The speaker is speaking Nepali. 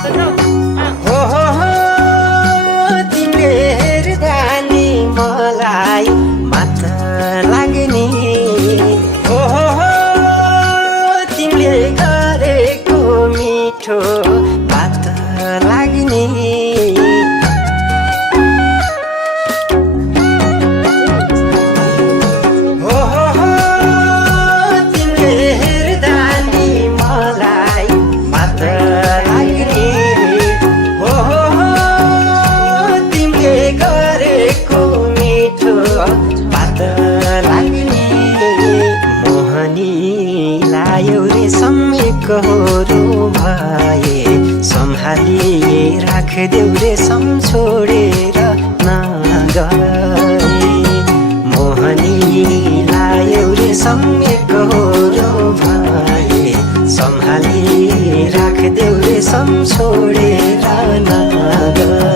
हो तिमीले हेर्दा नि मलाई मात लाग्ने हो तिमीले गरेको मिठो बात लाग्ने कहोरो भए सम्हालिए राखदेऊ रे छोडेर नगए मोहनी लायौ रे सम्य कहोरो भए सम्हालिए राखदेऊ रे छोडेर नगए